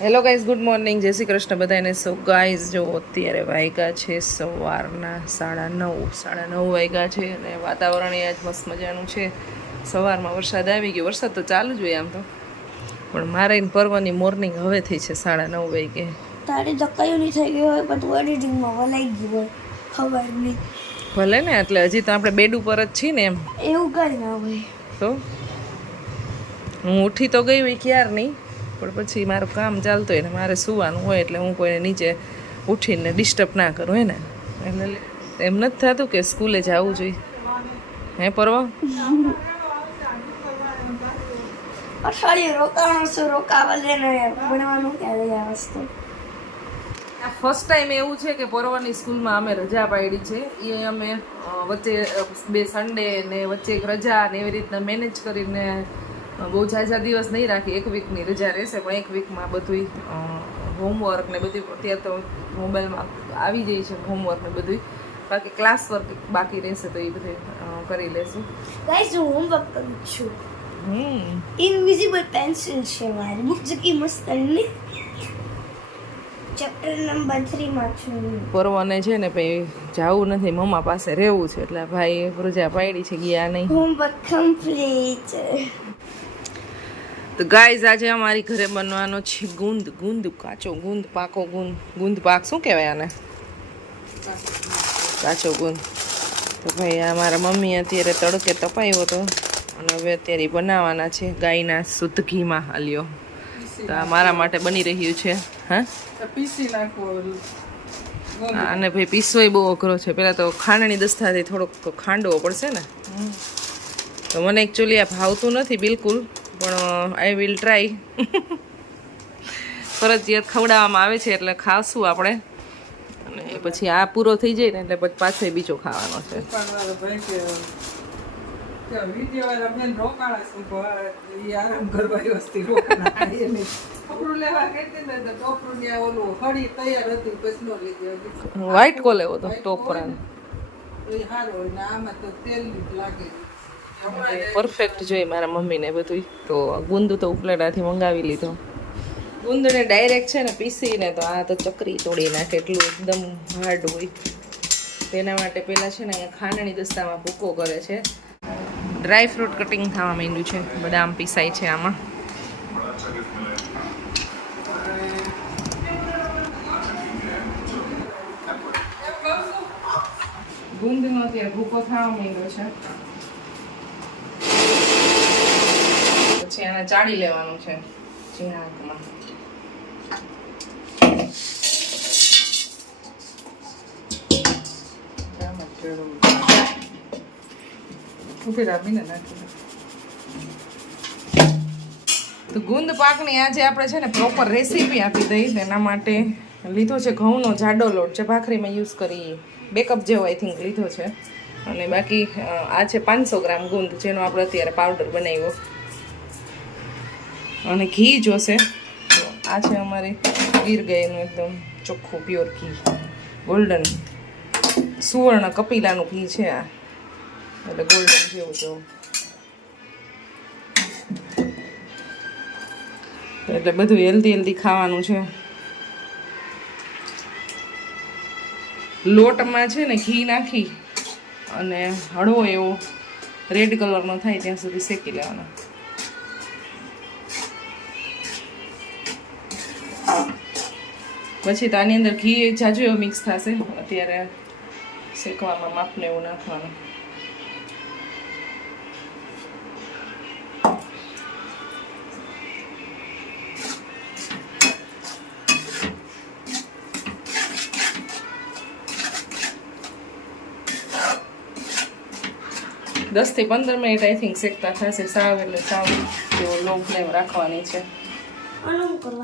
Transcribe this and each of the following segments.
Hello guys, good morning, જય શ્રી કૃષ્ણ બધાને. So guys જો અત્યારે વાગ્યા છે સવારના 9:30 વાગ્યા છે અને વાતાવરણ આજ મસ્ત મજાનું છે. સવારમાં વરસાદ આવી ગયો, વરસાદ તો ચાલુ જ હોય આમ તો, પણ મારે પર્વની મોર્નિંગ હવે થઈ છે 9:30 વાગે. તારી તો કયું નહીં થઈ ગયું હોય, બધું એડિટિંગમાં વલાઈ ગયું હોય, ખબર નહીં. ભલે ને, એટલે હજી તો આપણે બેડ ઉપર જ છીએ ને એમ. એવું કઈ ના હોય તો હું ઉઠી તો ગઈ હોય ક્યારની, પણ પછી મારું કામ ચાલતું હોય ને મારે સુવાનું હોય એટલે હું કોઈને નીચે ઉઠીને ડિસ્ટર્બ ના કરું હે ને. એટલે એમ નથી થતું કે સ્કૂલે જવું જોઈએ હે પરવા? અઠવાડિયું રોકાવાનું છે, રોકાવા દે ને ભણવાનું ક્યારે આ વસ્તુ. ફર્સ્ટ ટાઈમ એવું છે કે પરવાની સ્કૂલમાં અમે રજા પાડી છે. એ અમે વચ્ચે 2 સન્ડે ને વચ્ચે એક રજા ને એવી રીતના મેનેજ કરીને બહુ ઝાઝા દિવસ નહીં રાખી. 1 વીકની રજા રહેશે, પણ 1 વીકમાં બધું હોમવર્ક ને બધું અત્યારે તો મોબાઈલમાં આવી જાય છે હોમવર્ક ને બધું. બાકી ક્લાસ વર્ક બાકી રહેશે તો એ બધું કરી લેશું. ગાઈસ હું હોમવર્ક કરું છું. ઇનવિઝિબલ પેન્સિલ છે મારી બુક જકી મસ્ત ને. ચેપ્ટર નંબર 3 માં છું. પરવાને છે ને ભાઈ જવું નથી, મમ્મા પાસે રહેવું છે, એટલે ભાઈ રજા પાડી છે, ગયા નહીં. Homework complete. તો ગાઈઝ આજે અમારી ઘરે બનવાનો છે ગુંદ, કાચો ગુંદ, પાકો ગુંદ પાક શું કહેવાય આને? કાચો ગુંદ. તો ભાઈ આ મારા મમ્મી અત્યારે તડકે તપાયો હતો અને હવે અત્યારે બનાવવાના છે ગાયના શુદ્ધ ઘીમાં. હાલ્યો તો આ મારા માટે બની રહ્યું છે. હા, પીસી નાખવો. અને ભાઈ પીસોય બહુ અઘરો છે. પહેલાં તો ખાંડની દસ્તાથી થોડોક ખાંડવો પડશે ને. તો મને એકચ્યુઅલી આ ભાવતું નથી બિલકુલ, પણ આઈ વિલ ટ્રાય. ફરજિયાત ખવડાવવામાં આવે છે એટલે ખાશું આપણે, અને પછી આ પૂરો થઈ જાય ને એટલે પછી પાછો બીજો ખાવાનો છે. ભાઈ કે વિદ્યાવાળા બેન રોકાણા છે, એ આરામ કરવા વસ્તી રોકાણા નહીં. કપડું લેવા કહેતી ને તો ટોપરું ને ઓલું હળી તૈયાર હતી, પછી નો લીધી. વ્હાઈટ કોલ એવો તો ટોપ પર એ સારો હોય ને આમાં તો તેલ લાગે. પરફેક્ટ જોઈએ મારા મમ્મીને બધું. તો ગુંદ તો ઉપલેટાથી મંગાવી લીધો. ગુંદને ડાયરેક્ટ છે ને પીસીને તો આ તો ચકરી તોડી નાખે, એટલું એકદમ હાર્ડ હોય. તેના માટે પહેલાં છે ને અહીંયા ખાંડની દસ્તામાં ભૂકો કરે છે. ડ્રાય ફ્રૂટ કટિંગ થવા માંડ્યું છે, બદામ પીસાય છે આમાં. ગુંદનો અત્યારે ભૂકો થવા માંડ્યો છે, પછી એને ચાળી લેવાનું છે ઝીણા હાથમાં. તો ગુંદ પાકની આજે આપણે છે ને પ્રોપર રેસીપી આપી દઈ. તેના માટે લીધો છે ઘઉંનો જાડો લોટ, જે ભાખરીમાં યુઝ કરીએ. 2 કપ જેવો આઈ થિંક લીધો છે. અને બાકી આ છે 500 ગ્રામ ગુંદ, જેનો આપણે અત્યારે પાવડર બનાવ્યો. અને ઘી જોશે. તો આ છે અમારે ગીર ગાયનું એકદમ ચોખ્ખું પ્યોર ઘી, ગોલ્ડન સુવર્ણ કપિલાનું ઘી છે આ, એટલે ગોલ્ડન જેવું તો. એટલે બધું હેલ્ધી ખાવાનું છે. લોટમાં છે ને ઘી નાખી અને હળવો એવો રેડ કલરનો થાય ત્યાં સુધી શેકી લેવાનો. પછી તો આની અંદર ઘી જાજુ એવું મિક્સ થશે. અત્યારે શેકવામાં માપને એવું નાખવાનું. દસ થી 15 મિનિટ આઈ થિંક શેકતા થશે. સાવ એટલે સાવ જેવો લો ફ્લેમ રાખવાની છે.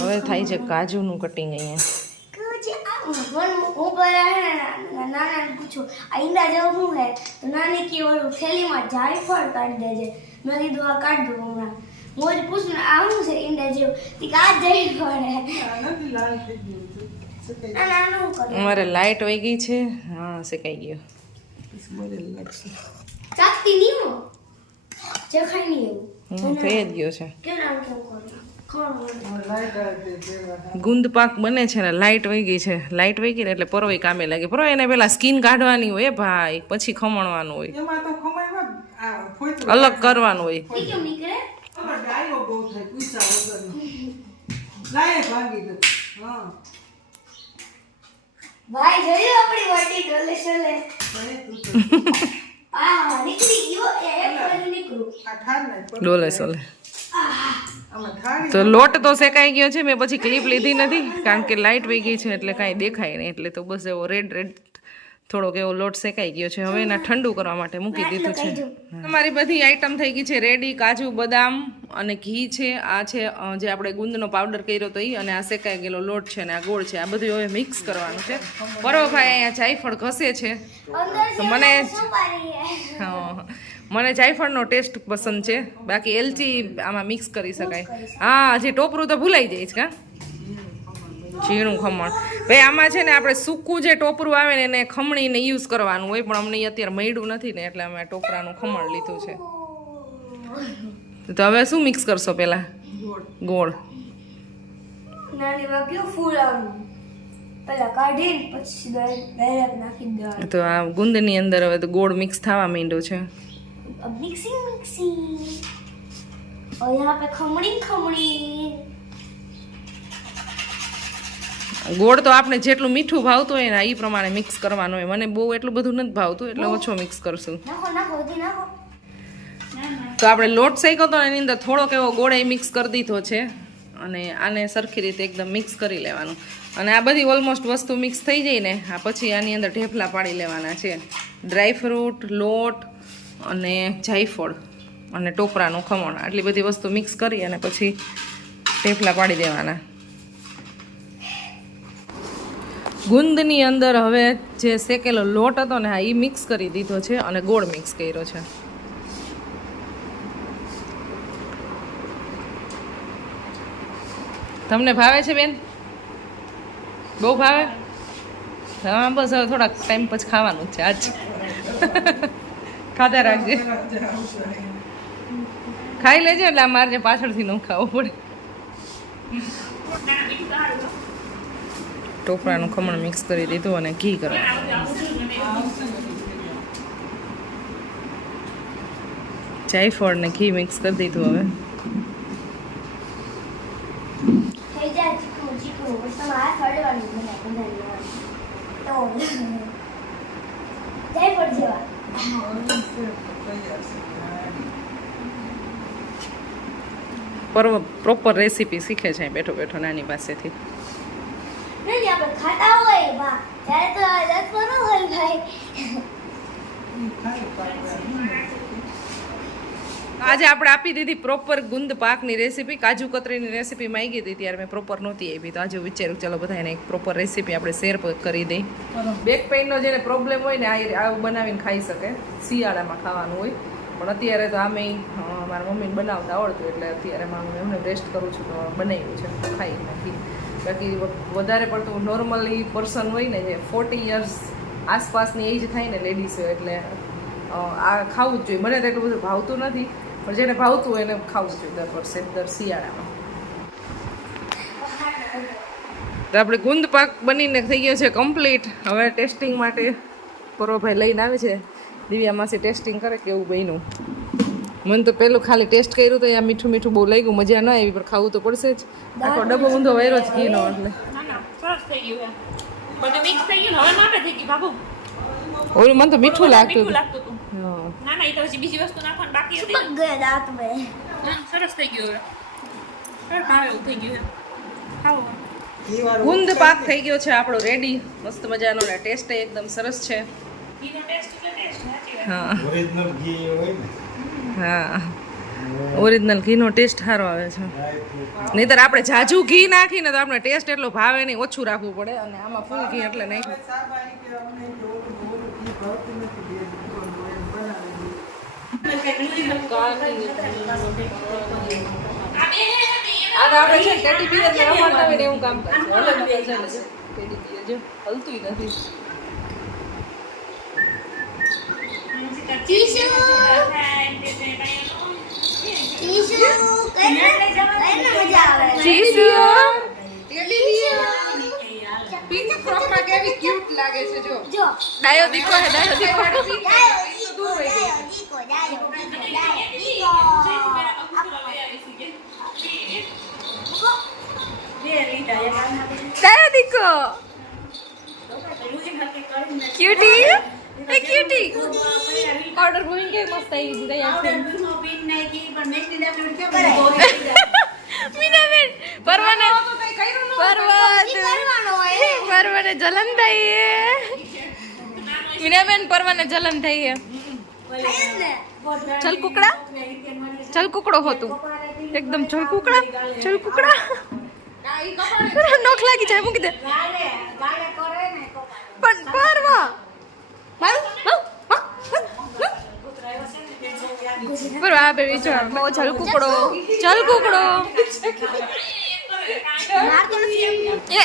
હવે થાય છે કાજુનું કટિંગ. અહીંયા નાના પૂછો આ ઈંડા જેવું શું હે, તો નાની કી ઓલું થેલીમાં જાયફળ કાઢી દેજે. મેં કીધું આ કાઢ દઉં હમણાં. મોજ પૂછું આ શું છે ઈંડા જેવું, તે કાઢ જાયફળ હે. નાનું કર. અમારે લાઈટ વહી ગઈ છે. હા, શેકાઈ ગયો. ચાકતી નહીં હો, જખાય નહીં એવું. થઈ જ ગયો છે. કેમ આમ કેમ કરું? લાઈટ આવી ગઈ. ગુંદ પાક બને છે ને લાઇટ વહી ગઈ છે. લાઇટ વહી ગઈ ને એટલે પરોય કામે લાગે. પરો એને પેલા સ્કીન કાઢવાની હોય ભાઈ, પછી ખમણવાનું હોય, એમાં તો ખમાઈમાં આ ફોઈતું અલગ કરવાનું હોય. ઈ કેમ નીકળે આમાં ડાયો બહુ થાય પૂછા વગરનો. લાય ભાંગી દો. હા ભાઈ જોયું આપણી વાટી ડોલે છલે ભાઈ તું તો આ નીકળી ગયો એક બાજુ નીકળું આ ઠાર નાખ. ડોલે સોલે. આમાં ઠારી તો લોટ તો શેકાઈ ગયો છે. મેં પછી ક્લિપ લીધી નથી કારણ કે લાઇટ વહી ગઈ છે એટલે કાંઈ દેખાય નહીં. એટલે તો બસ એવો રેડ થોડોક એવો લોટ શેકાઈ ગયો છે. હવે એના ઠંડુ કરવા માટે મૂકી દીધું છે. તમારી બધી આઈટમ થઈ ગઈ છે રેડી. કાજુ બદામ અને ઘી છે. આ છે જે આપણે ગુંદનો પાવડર કર્યો તો એ, અને આ શેકાઈ ગયેલો લોટ છે, અને આ ગોળ છે. આ બધું હવે મિક્સ કરવાનું છે. પરોભાઈ અહીંયા જાયફળ ઘસે છે. અંદર તો મને સુપારી હે હા, મને જાયફળનો ટેસ્ટ પસંદ છે. બાકી એલચી આમાં મિક્સ કરી શકાય. હા, હજી ટોપરું તો ભૂલાઈ જાય છે. કા ઝીણું ખમણ ભાઈ આમાં છે ને આપણે સૂકું જે ટોપરું આવે ને એને ખમણીને યુઝ કરવાનું હોય, પણ અમને અત્યારે મળ્યું નથી ને એટલે અમે ટોપરાનું ખમણ લીધું છે. તો હવે શું મિક્સ કરશો પેલા? ગોળ. નાની વાગ્યો ફૂલ આવનું પેલા કાઢીને પછી ડાયરેક્ટ નાખી દેવાનું. તો આ ગુંદની અંદર હવે તો ગોળ મિક્સ થવા માંડ્યો છે. अब मिक्सिंग और यहाँ पे खमड़ी ગોળ તો આપણે જેટલું મીઠું ભાવતું હોય ને એ પ્રમાણે મિક્સ કરવાનું હોય. મને બહુ એટલું બધું નથી ભાવતું એટલે ઓછો મિક્સ કરશું. नाखो नाखो दी नाखो તો આપણે લોટ શેક્યો હતો એની અંદર થોડોક એવો ગોળ મિક્સ કરી દીધો છે, અને આને સરખી રીતે એકદમ મિક્સ કરી લેવાનું. અને આ બધી ઓલમોસ્ટ વસ્તુ મિક્સ થઈ જાય ને આ પછી આની અંદર ઢેફલા પાડી લેવાના છે. ડ્રાયફ્રૂટ, લોટ અને જાયફળ અને ટોપરાનું ખમણ, આટલી બધી વસ્તુ મિક્સ કરી અને પછી ઢેફલા પાડી દેવાના. ગુંદની અંદર હવે જે શેકેલો લોટ હતો ને એ મિક્સ કરી દીધો છે અને ગોળ મિક્સ કર્યો છે. તમને ભાવે છે બેન? બહુ ભાવે? હા બસ હવે થોડાક ટાઈમ પછી ખાવાનું જ છે આજ. ખાતા રાખજે, ખાઈ લેજે એટલે મારે પાછળથી ન ખાવું પડે. ટોપરાનું ખમણ મિક્સ કરી દીધું અને ઘી કરવાનું. જાયફળ ને ઘી મિક્સ કરી દીધું. હવે થઈ જાય ચીકણું ચીકણું તમારે હાથ અડવાનું મને બધા તો જાય પડ જેવા પ્રોપર રેસીપી શીખે છે બેઠો બેઠો નાની પાસેથી. નહીં આપણે ખાતા હોય બા ત્યારે તો દસ પર હોય ભાઈ. આજે આપણે આપી દીધી પ્રોપર ગુંદ પાકની રેસીપી. કાજુ કતરીની રેસીપી માંગી હતી ત્યારે મેં પ્રોપર નહોતી આપી, તો આજે વિચાર્યું ચલો બધાને એક પ્રોપર રેસીપી આપણે શેર કરી દઈ. બેક પેઇનનો જેને પ્રોબ્લેમ હોય ને આવું બનાવીને ખાઈ શકે. શિયાળામાં ખાવાનું હોય, પણ અત્યારે તો આમે મારા મમ્મીને બનાવતા આવડતું એટલે અત્યારે હું એમને રેસ્ટ કરું છું તો બનાવ્યું છે તો ખાઈ નાખી. બાકી વધારે પડતું નોર્મલી પર્સન હોય ને જે 40 યર્સ આસપાસની એજ થાય ને લેડીઝ હોય એટલે આ ખાવું જ જોઈએ. મને તો એટલું બધું ભાવતું નથી, પણ જેને ભાવતું હોય એને ખાવું જોઈએ દર વર્ષે દર શિયાળામાં. તો આપણે ગુંદ પાક બનીને થઈ ગયો છે કમ્પ્લીટ. હવે ટેસ્ટિંગ માટે પરોભાઈ લઈને આવે છે. દિવ્યા માસી ટેસ્ટિંગ કરે કેવું બન્યું. મને તો પેલું ખાલી ટેસ્ટ કર્યું તો આ મીઠું મીઠું બહુ લાગ્યું, મજા ના આવી, પણ ખાવું તો પડશે જ. આખો ડબ્બો ઊંધો વાયરો જ ઘીનો એટલે. ઓલું મને તો મીઠું લાગતું હતું. ચીપક ગયા દાંત મેં. ગુંદ પાક થઈ ગયો છે આપણો રેડી, મસ્ત મજાનો ને ટેસ્ટ એકદમ સરસ છે. હા ઓરિજિનલ ઘી હોય ને હા, ઓરિજિનલ ઘીનો ટેસ્ટ સારો આવે છે. નહીંતર આપણે જાજુ ઘી નાખીને તો આપણે ટેસ્ટ એટલો ભાવે નહીં, ઓછું રાખવું પડે. અને આમાં ફૂલ ઘી એટલે નહીં. આ તો આપણે છે ટેડી બિયર ને રમાડતા હોય ને એવું કામ કરે છે. અલગ છે ટેડી બિયર જો હલતું નથી. ટીશુ કઈને મજા આવે ચીસુ પિંક ફ્રોક માં કેવી ક્યુટ લાગે છે જો જો ડાયો દીકો હે ડાયો દીકો ડાયો દીકો ક્યુટી એ ક્યુટી ઓર્ડર ગોઈંગ કે મસ્ત આવી દીધા યાર મીનાબેન પરવાને પરવાને જલન થઈ હે મીનાબેન પરવાને જલન થઈ હે ચલ કુકડો હોતું એકદમ ચલ કુકડા નોખ લાગી જાય મૂકી દે પણ પરવા પરવા બે વિચાર ચલ કુકડો માર તો નથી એ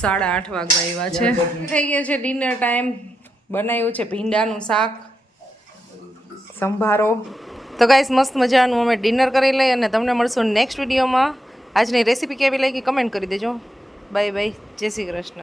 8:30 વાગવા આવ્યા છે થઈ ગયા છે ડિનર ટાઈમ બનાવ્યું છે ભીંડાનું શાક સંભારો તો ગાઈસ મસ્ત મજાનું અમે ડિનર કરી લઈએ અને તમને મળશું નેક્સ્ટ વિડીયોમાં આજની રેસીપી કેવી લાગી કમેન્ટ કરી દેજો બાય બાય જય શ્રી કૃષ્ણ